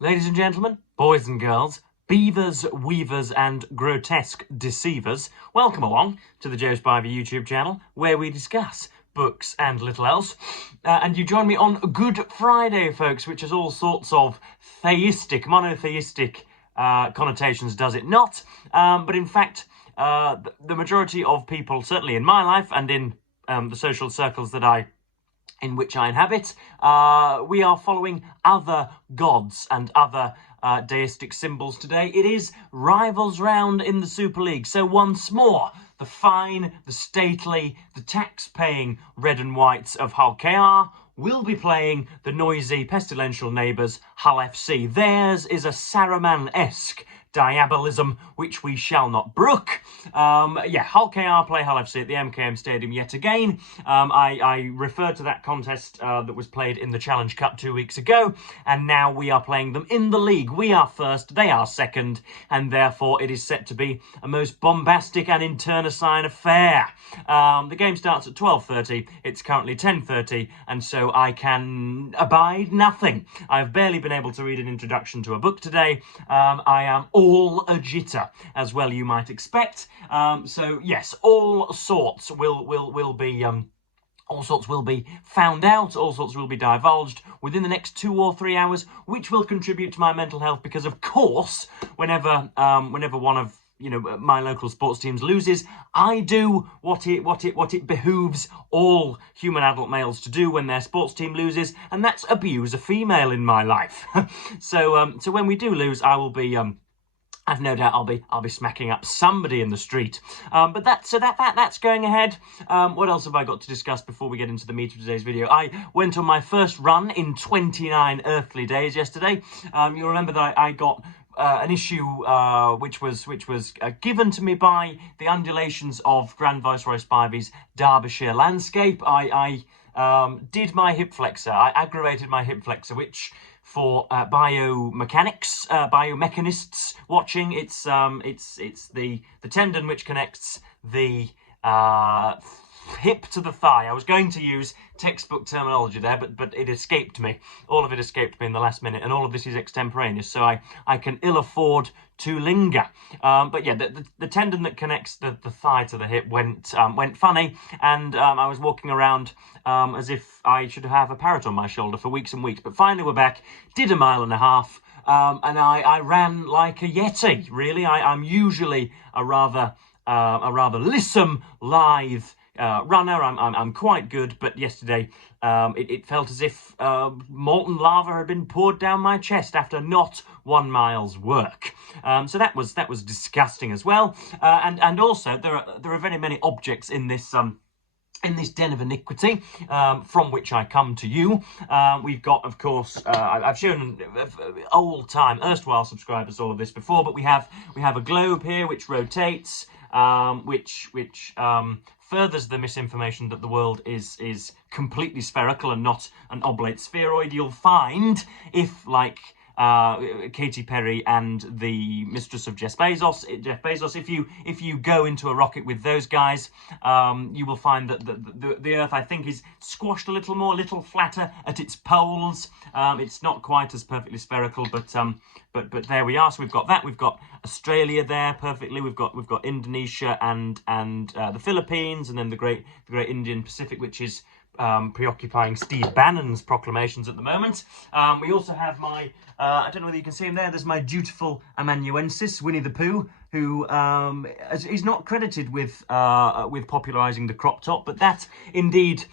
Ladies and gentlemen, boys and girls, beavers, weavers, and grotesque deceivers, welcome along to the Joe Spivey YouTube channel, where we discuss books and little else. And you join me on Good Friday, folks, which has all sorts of theistic, monotheistic connotations, does it not? But in fact, the majority of people, certainly in my life and in the social circles in which I inhabit, we are following other gods and other deistic symbols today. It is rivals round in the Super League. So once more, the fine, the stately, the tax-paying red and whites of Hull KR will be playing the noisy, pestilential neighbours Hull FC. Theirs is a Saruman-esque diabolism which we shall not brook. Hull KR play Hull FC at the MKM Stadium yet again. I referred to that contest that was played in the Challenge Cup 2 weeks ago, and now we are playing them in the league. We are first, they are second, and therefore it is set to be a most bombastic and internecine affair. The game starts at 12:30. It's currently 10:30, and so I can abide nothing. I've barely been able to read an introduction to a book today. I am all a jitter, as well you might expect. So yes, all sorts will be all sorts will be found out, all sorts will be divulged within the next 2 or 3 hours, which will contribute to my mental health, because of course, whenever one of my local sports teams loses, I do what it behooves all human adult males to do when their sports team loses, and that's abuse a female in my life. So when we do lose, I will be I've no doubt I'll be smacking up somebody in the street. But that's going ahead. What else have I got to discuss before we get into the meat of today's video? I went on my first run in 29 earthly days yesterday. You'll remember that I got an issue which was given to me by the undulations of Grand Viceroy Spivey's Derbyshire landscape. I did my hip flexor. I aggravated my hip flexor, which, for biomechanists watching, it's the tendon which connects the hip to the thigh. I was going to use textbook terminology there, but it escaped me. All of it escaped me in the last minute, and all of this is extemporaneous, so I can ill afford to linger. But yeah, the tendon that connects the thigh to the hip went funny, and I was walking around as if I should have a parrot on my shoulder for weeks and weeks. But finally we're back, did a mile and a half, and I ran like a yeti, really. I'm usually a rather lissom, lithe runner. I'm quite good, but yesterday it felt as if molten lava had been poured down my chest after not 1 mile's work. So that was disgusting as well. And also there are very many objects in this den of iniquity, from which I come to you. We've got, of course, I've shown old-time, erstwhile subscribers all of this before, but we have a globe here which rotates, which furthers the misinformation that the world is completely spherical and not an oblate spheroid. You'll find, if, like Katy Perry and the mistress of Jeff Bezos, if you go into a rocket with those guys, you will find that the Earth, I think, is squashed a little flatter at its poles. It's not quite as perfectly spherical, but there we are. So we've got that. We've got Australia there perfectly. We've got Indonesia and the Philippines, and then the great Indian Pacific, which is preoccupying Steve Bannon's proclamations at the moment. We also have my, I don't know whether you can see him there, there's my dutiful amanuensis, Winnie the Pooh, who is not credited with popularising the crop top, but that indeed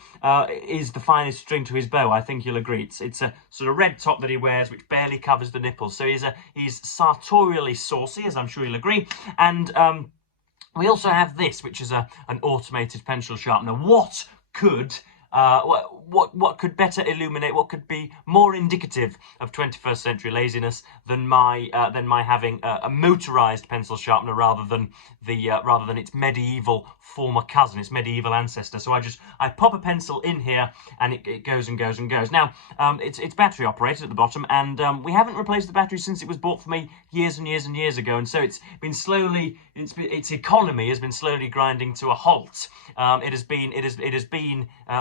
is the finest string to his bow. I think you'll agree. It's a sort of red top that he wears, which barely covers the nipples, so he's sartorially saucy, as I'm sure you'll agree. And we also have this, which is an automated pencil sharpener. What could better illuminate, what could be more indicative of 21st century laziness than my having a motorized pencil sharpener rather than its medieval former cousin, its medieval ancestor. So I pop a pencil in here, and it goes and goes and goes. Now it's battery operated at the bottom, and we haven't replaced the battery since it was bought for me years and years and years ago, and so its economy has been slowly grinding to a halt. It has been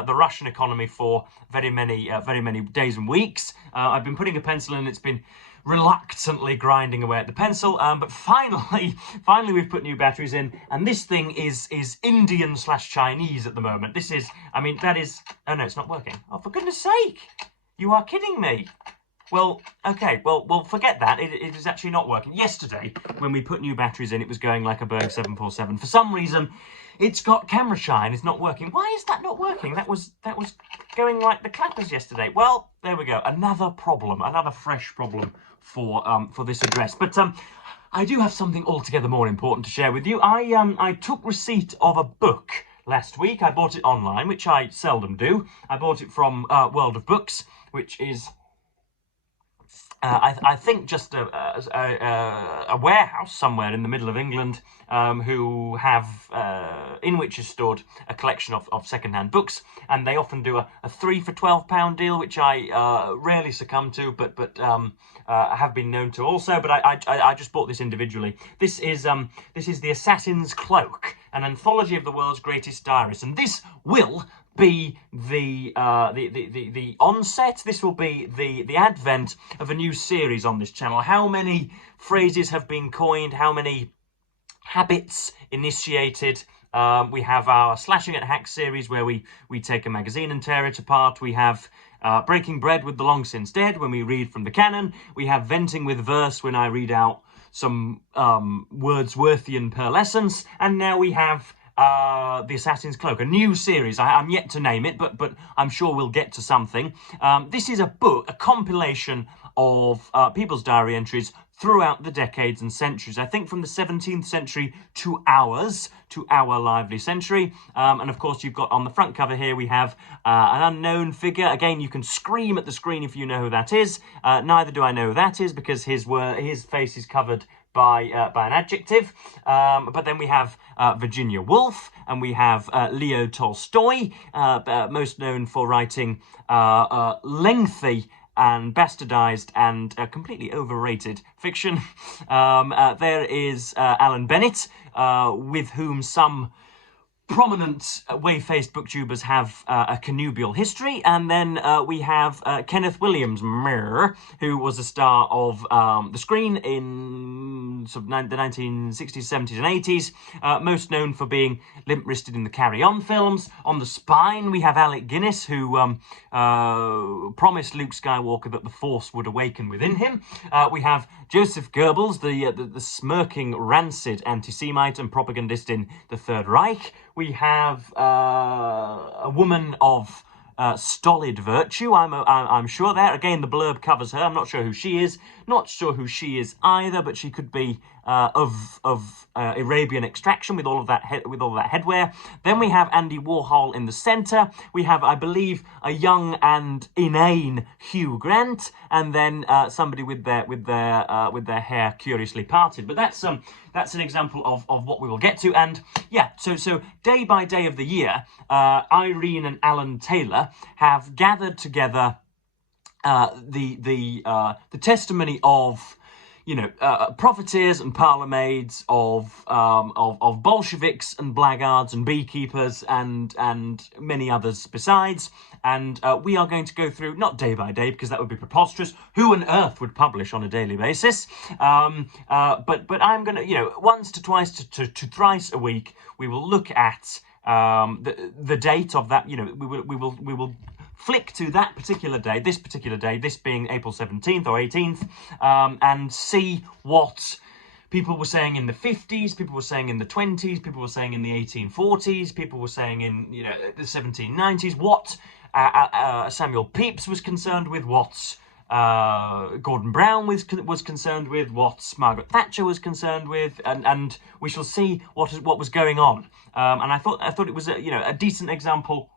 the Russian economy for very many days and weeks. I've been putting a pencil in, it's been reluctantly grinding away at the pencil, but finally we've put new batteries in, and this thing is Indian/Chinese at the moment. This is, I mean, that is, oh no, it's not working. Oh, for goodness sake, you are kidding me. Well, okay, well, forget that. It is actually not working. Yesterday, when we put new batteries in, it was going like a Boeing 747. For some reason, it's got camera shy and it's not working. Why is that not working? That was going like the clappers yesterday. Well, there we go. Another problem, another fresh problem for this address. But I do have something altogether more important to share with you. I took receipt of a book last week. I bought it online, which I seldom do. I bought it from World of Books, which is I think just a warehouse somewhere in the middle of England, who have in which is stored a collection of second-hand books, and they often do a 3 for £12 deal, which I rarely succumb to, but have been known to also. But I just bought this individually. This is the Assassin's Cloak, an anthology of the world's greatest diaries, and this will be the onset. This will be the advent of a new series on this channel. How many phrases have been coined? How many habits initiated? We have our Slashing at Hacks series, where we take a magazine and tear it apart. We have Breaking Bread with the Long Since Dead, when we read from the canon. We have Venting with Verse, when I read out some Wordsworthian pearlescence. And now we have the Assassin's Cloak, a new series. I'm yet to name it, but I'm sure we'll get to something. This is a book, a compilation of people's diary entries throughout the decades and centuries. I think from the 17th century to our lively century. And of course, you've got on the front cover here, we have an unknown figure. Again, you can scream at the screen if you know who that is. Neither do I know who that is, because his face is covered by an adjective. But then we have Virginia Woolf, and we have Leo Tolstoy, most known for writing lengthy and bastardized and completely overrated fiction. There is Alan Bennett, with whom some prominent whey-faced booktubers have a connubial history. And then we have Kenneth Williams, who was a star of the screen in sort of the 1960s, 70s and 80s, most known for being limp-wristed in the Carry On films. On the spine, we have Alec Guinness, who promised Luke Skywalker that the Force would awaken within him. We have Joseph Goebbels, the smirking, rancid anti-Semite and propagandist in the Third Reich. We have a woman of stolid virtue. I'm sure there. Again, the blurb covers her. I'm not sure who she is. Not sure who she is either, but she could be of Arabian extraction with all of that headwear. Then we have Andy Warhol in the centre. We have, I believe, a young and inane Hugh Grant, and then somebody with their hair curiously parted. But that's an example of what we will get to. And yeah, so day by day of the year, Irene and Alan Taylor have gathered together the testimony of, you know, profiteers and parlourmaids, of Bolsheviks and blackguards and beekeepers and many others besides. And we are going to go through, not day by day, because that would be preposterous. Who on earth would publish on a daily basis? But I'm going to, you know, once to twice to thrice a week, we will look at the date of that. You know, we will flick to that particular day, this being April 17th or 18th, and see what people were saying in the 50s, people were saying in the 20s, people were saying in the 1840s, people were saying in, you know, the 1790s, what Samuel Pepys was concerned with, what Gordon Brown was concerned with, what Margaret Thatcher was concerned with, and we shall see what was going on. And I thought it was a decent example,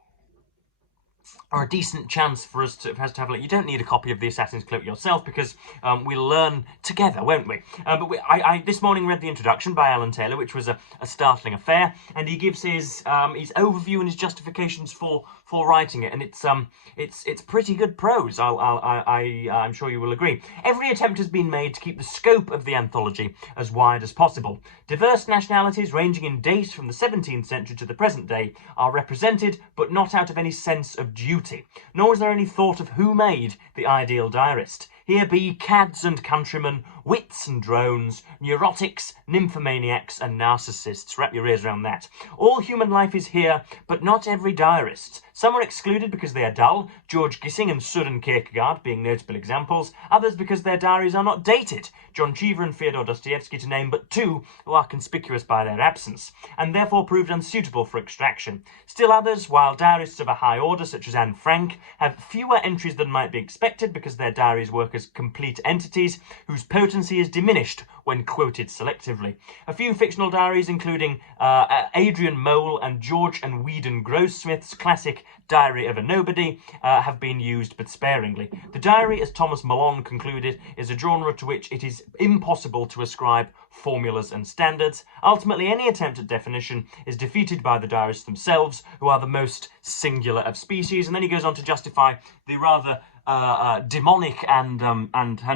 or a decent chance for us to have a look. You don't need a copy of the Assassin's Cloak yourself, because we'll learn together, won't we? But I this morning read the introduction by Alan Taylor, which was a startling affair, and he gives his overview and his justifications for for writing it, and it's pretty good prose. I'm sure you will agree. Every attempt has been made to keep the scope of the anthology as wide as possible. Diverse nationalities ranging in date from the 17th century to the present day are represented, but not out of any sense of duty. Nor is there any thought of who made the ideal diarist. Here be cads and countrymen, wits and drones, neurotics, nymphomaniacs and narcissists. Wrap your ears around that. All human life is here, but not every diarist. Some are excluded because they are dull, George Gissing and Søren Kierkegaard being notable examples, others because their diaries are not dated, John Cheever and Fyodor Dostoevsky to name but two who are conspicuous by their absence, and therefore proved unsuitable for extraction. Still others, while diarists of a high order such as Anne Frank, have fewer entries than might be expected because their diaries work as complete entities whose potency is diminished when quoted selectively. A few fictional diaries, including Adrian Mole and George and Whedon Grossmith's classic Diary of a Nobody, have been used but sparingly. The diary, as Thomas Malone concluded, is a genre to which it is impossible to ascribe formulas and standards. Ultimately, any attempt at definition is defeated by the diarists themselves, who are the most singular of species. And then he goes on to justify the rather demonic and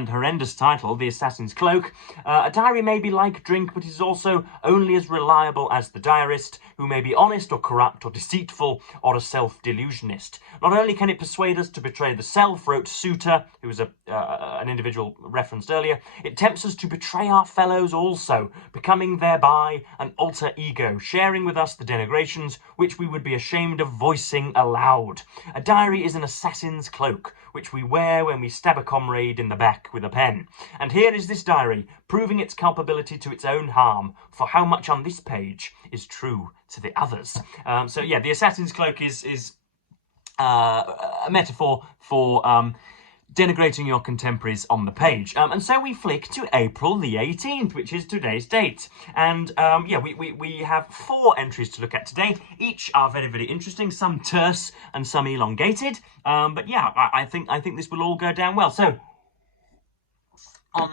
horrendous title, The Assassin's Cloak. A diary may be like drink, but is also only as reliable as the diarist, who may be honest or corrupt or deceitful or a self-delusionist. Not only can it persuade us to betray the self, wrote Souter, who was an individual referenced earlier, it tempts us to betray our fellows also, becoming thereby an alter ego, sharing with us the denigrations which we would be ashamed of voicing aloud. A diary is an assassin's cloak, which we wear when we stab a comrade in the back with a pen. And here is this diary, proving its culpability to its own harm, for how much on this page is true to the others. So yeah, the Assassin's Cloak is a metaphor for denigrating your contemporaries on the page. And so we flick to April the 18th, which is today's date. And yeah, we have 4 entries to look at today. Each are very, very interesting, some terse and some elongated. But yeah, I think this will all go down well. So on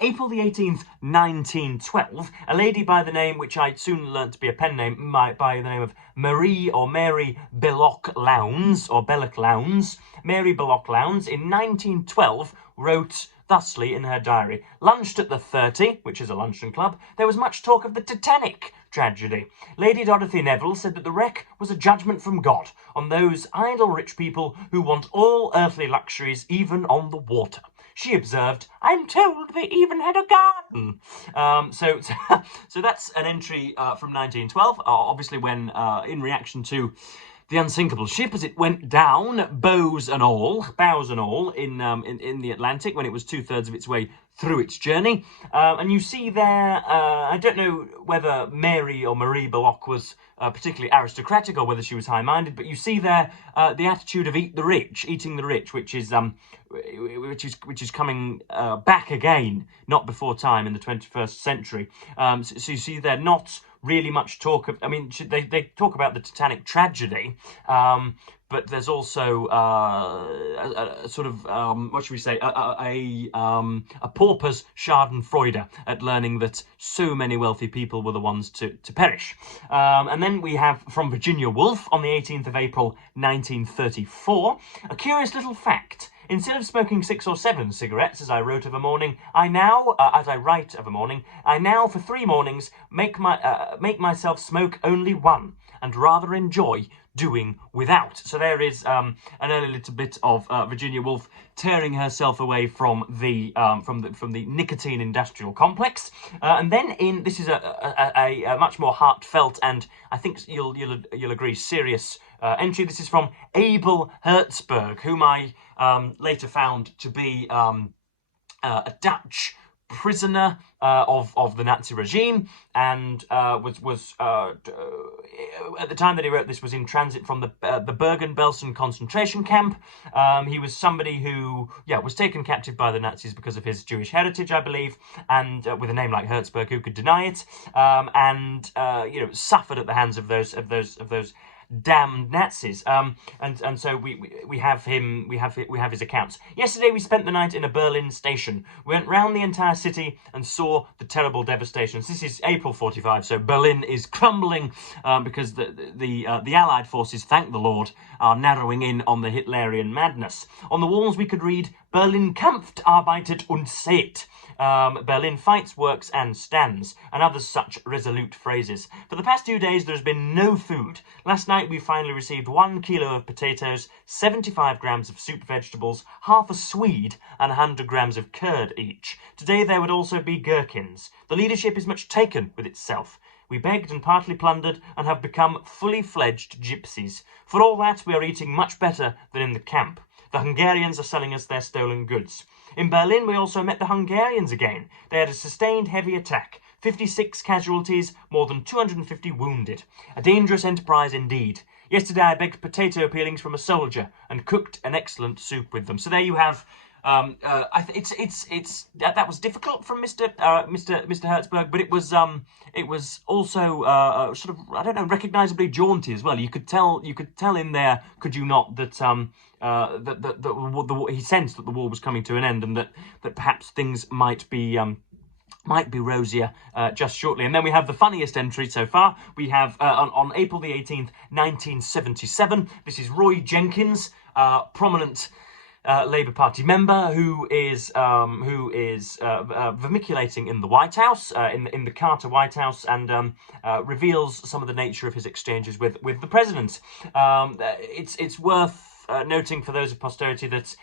April the 18th, 1912, a lady by the name, which I soon learnt to be a pen name, by the name of Marie or Mary Belloc Lowndes, or Belloc Lowndes, Mary Belloc Lowndes, in 1912 wrote thusly in her diary: "Lunched at the 30, which is a luncheon club, there was much talk of the Titanic tragedy. Lady Dorothy Neville said that the wreck was a judgment from God on those idle rich people who want all earthly luxuries, even on the water. She observed, 'I'm told they even had a garden.'" So that's an entry from 1912, obviously when, in reaction to the unsinkable ship as it went down, bows and all, in the Atlantic when it was 2/3 of its way through its journey. And you see there, I don't know whether Mary or Marie Belloc was particularly aristocratic or whether she was high-minded, but you see there the attitude of eating the rich, which is coming back again, not before time in the 21st century. So you see there not really much talk of, I mean, they talk about the Titanic tragedy, but there's also a sort of, what should we say, a pauper's schadenfreude at learning that so many wealthy people were the ones to perish. And then we have from Virginia Woolf on the 18th of April, 1934, a curious little fact. Instead of smoking 6 or 7 cigarettes, as I wrote of a morning, I now, for 3 mornings, make myself smoke only 1, and rather enjoy doing without. So there is an early little bit of Virginia Woolf tearing herself away from the nicotine industrial complex. And then this is a much more heartfelt and I think you'll agree serious entry. This is from Abel Hertzberg, whom I later found to be a Dutch prisoner of the Nazi regime, and was at the time that he wrote this was in transit from the Bergen-Belsen concentration camp. He was somebody who was taken captive by the Nazis because of his Jewish heritage, I believe, and with a name like Hertzberg, who could deny it, and suffered at the hands of those damned Nazis. And so we have his accounts. Yesterday we spent the night in a Berlin station. We went round the entire city and saw the terrible devastations. This is April 45, so Berlin is crumbling because the Allied forces, thank the Lord, are narrowing in on the Hitlerian madness. On the walls we could read Berlin kämpft, arbeitet und seht. Berlin fights, works and stands, and other such resolute phrases. For the past 2 days there's been no food. Last night we finally received 1 kilo of potatoes, 75 grams of soup vegetables, half a Swede and 100 grams of curd each. Today there would also be gherkins. The leadership is much taken with itself. We begged and partly plundered and have become fully fledged gypsies. For all that, we are eating much better than in the camp. The Hungarians are selling us their stolen goods. In Berlin, we also met the Hungarians again. They had a sustained heavy attack, 56 casualties, more than 250 wounded. A dangerous enterprise indeed. Yesterday, I begged potato peelings from a soldier and cooked an excellent soup with them. So there you have. That was difficult from Mr. Hertzberg, but it was also sort of, I don't know, recognisably jaunty as well. You could tell in there, could you not, that he sensed that the war was coming to an end, and that perhaps things might be rosier just shortly. And then we have the funniest entry so far. We have on April the 18th, 1977. This is Roy Jenkins, prominent Labour Party member who is vermiculating in the White House, in the Carter White House, and reveals some of the nature of his exchanges with the president. It's worth noting for those of posterity that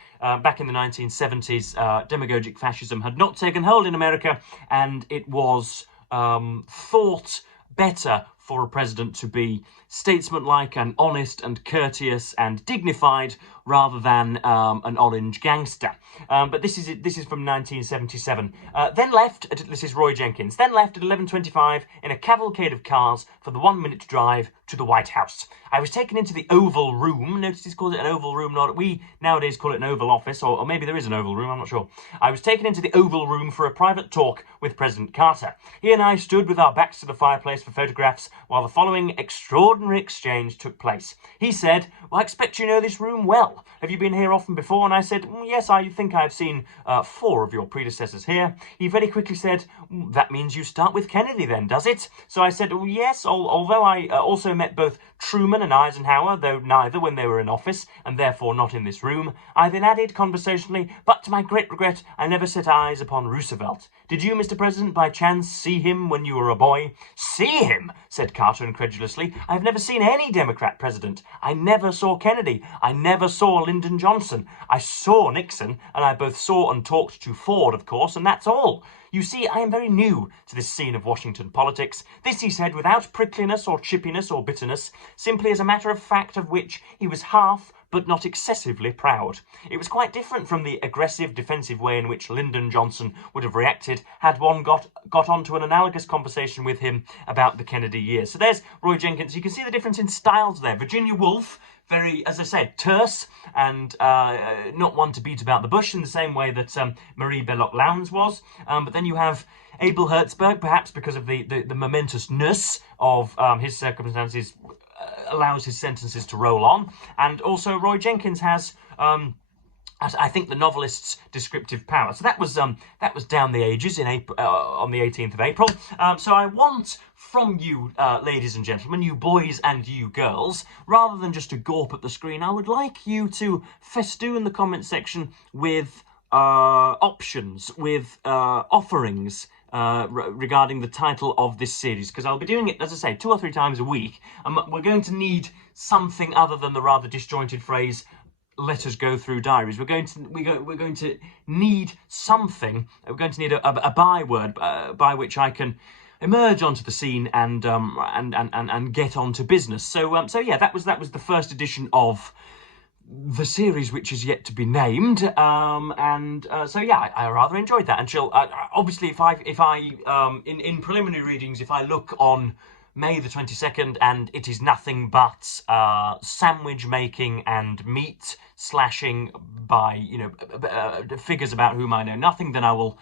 back in the 1970s, demagogic fascism had not taken hold in America, and it was thought better for a president to be statesmanlike and honest and courteous and dignified rather than an orange gangster. But this is from 1977. Then left, this is Roy Jenkins, then left at 11:25 in a cavalcade of cars for the 1-minute drive to the White House. I was taken into the Oval Room. Notice he's called it an Oval Room, not we nowadays call it an Oval Office, or maybe there is an Oval Room, I'm not sure. I was taken into the Oval Room for a private talk with President Carter. He and I stood with our backs to the fireplace for photographs while the following extraordinary exchange took place. He said, "Well, I expect you know this room well. Have you been here often before?" And I said, "Yes, I think I've seen 4 of your predecessors here." He very quickly said, "That means you start with Kennedy then, does it?" So I said, "Oh, yes, although I also met both Truman and Eisenhower, though neither when they were in office, and therefore not in this room." I then added conversationally, "But to my great regret, I never set eyes upon Roosevelt. Did you, Mr. President, by chance see him when you were a boy?" "See him?" said Carter incredulously. "I have never seen any Democrat president. I never saw Kennedy. I never saw Lyndon Johnson. I saw Nixon, and I both saw and talked to Ford, of course, and that's all. You see, I am very new to this scene of Washington politics." This he said without prickliness or chippiness or bitterness, simply as a matter of fact of which he was half but not excessively proud. It was quite different from the aggressive, defensive way in which Lyndon Johnson would have reacted had one got onto an analogous conversation with him about the Kennedy years. So there's Roy Jenkins. You can see the difference in styles there. Virginia Woolf, very, as I said, terse and not one to beat about the bush in the same way that Marie Belloc-Lowndes was. But then you have Abel Hertzberg, perhaps because of the momentousness of his circumstances, allows his sentences to roll on. And also Roy Jenkins has, I think, the novelist's descriptive power. So that was down the ages in April, on the 18th of April. So I want from you, ladies and gentlemen, you boys and you girls, rather than just to gawp at the screen, I would like you to festoon the comment section with options, with offerings regarding the title of this series, because I'll be doing it, as I say, 2 or 3 times a week, and we're going to need something other than the rather disjointed phrase, "Let us go through diaries." We're going to need something. We're going to need a byword by which I can emerge onto the scene and get on to business. So yeah, that was the first edition of the series, which is yet to be named, so yeah, I rather enjoyed that. And obviously, if I in preliminary readings, if I look on May the 22nd and it is nothing but sandwich making and meat slashing by figures about whom I know nothing, then I will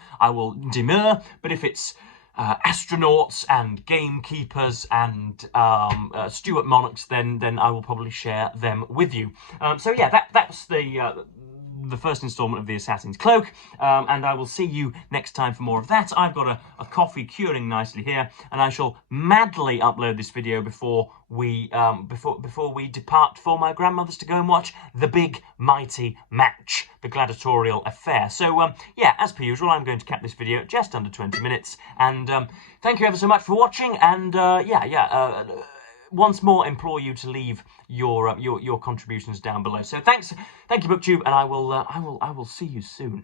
demur. But if it's astronauts and gamekeepers and Stuart monarchs, then I will probably share them with you. So yeah, that's the first instalment of the Assassin's Cloak, and I will see you next time for more of that. I've got a coffee curing nicely here, and I shall madly upload this video before we depart for my grandmother's to go and watch the big mighty match, the gladiatorial affair. So yeah, as per usual, I'm going to cap this video just under 20 minutes, and thank you ever so much for watching. And once more implore you to leave your contributions down below. So thank you, BookTube, and I will see you soon.